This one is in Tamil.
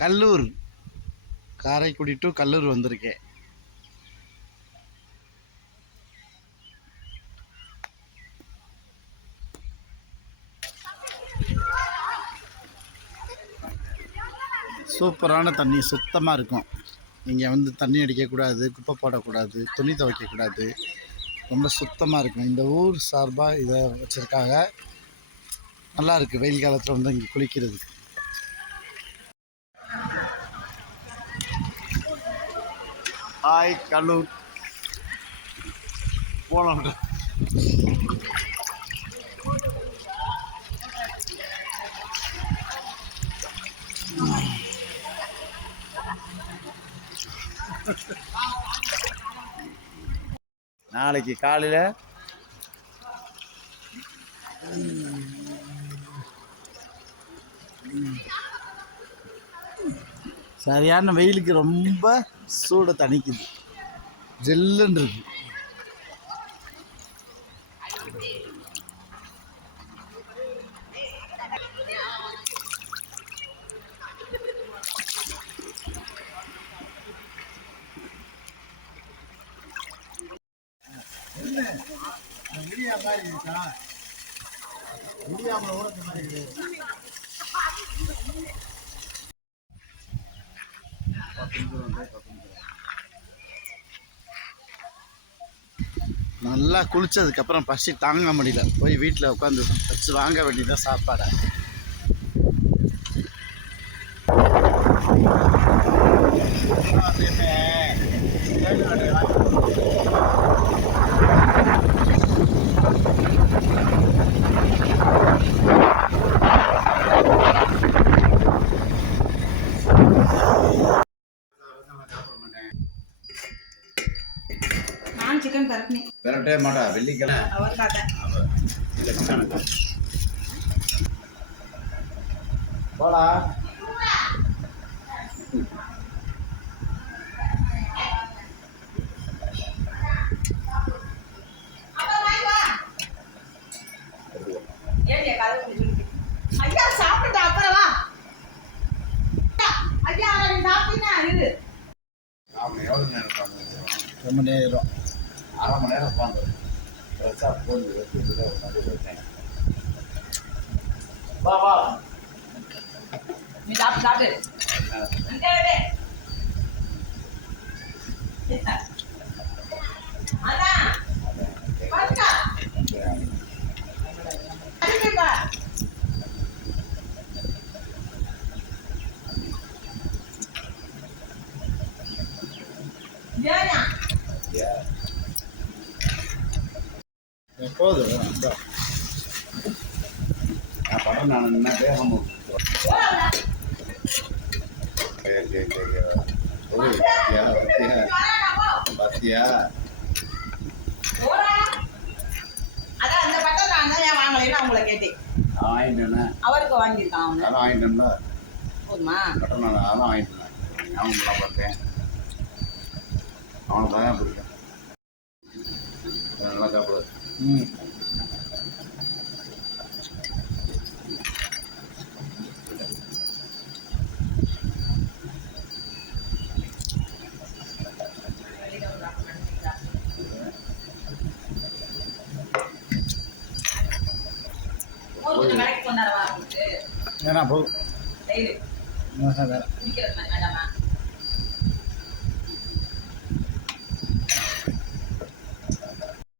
கல்லூர், காரைக்குடி டு கல்லூர் வந்திருக்கேன். சூப்பரான தண்ணி, சுத்தமாக இருக்கும். இங்கே வந்து தண்ணி அடிக்கக்கூடாது, குப்பை போடக்கூடாது, துணி துவைக்கக்கூடாது. ரொம்ப சுத்தமாக இருக்கும். இந்த ஊர் சார்பாக இதை வச்சுருக்காங்க. நல்லா இருக்குது வெயில் காலத்தில் வந்து இங்கே குளிக்கிறது. ஹாய் கல்லூர் போனோம். நாளைக்கு காலையில் சரியான வெயிலுக்கு ரொம்ப சூட தணிக்குது, ஜெல்லுன்னு இருக்கு. நல்லா குளிச்சதுக்கப்புறம் பசி தாங்க முடியல, போய் வீட்டில் உட்காந்து வச்சு வாங்க வேண்டியதான் சாப்பாடை. சிக்கன் பெரட்டவே மாட்டா வெள்ளிக்கிழமை போடா. ஐயா சாப்பிட்டா அப்புறம் வா. ஐயா சாப்பிட்டீங்கன்னா ரொம்ப நேரம், அரை மணி நேரம் உட்காந்து போன் வா வா நீ சாப்பிட்டு அதான் போதும். நான் படம் நான் என்ன வேகம் பத்தியா அவங்கள கேட்டேன். அவருக்கு வாங்கியிருக்கான். அதான் வாங்கிட்டேன்ல. போதுமா? கட்டணம் அதான் வாங்கிட்டேன். அவங்கள பார்த்தேன். அவனுக்கு தான் பிடிக்கும். நல்லா சாப்பிடுவார். வேணா போதும். வேணாமா?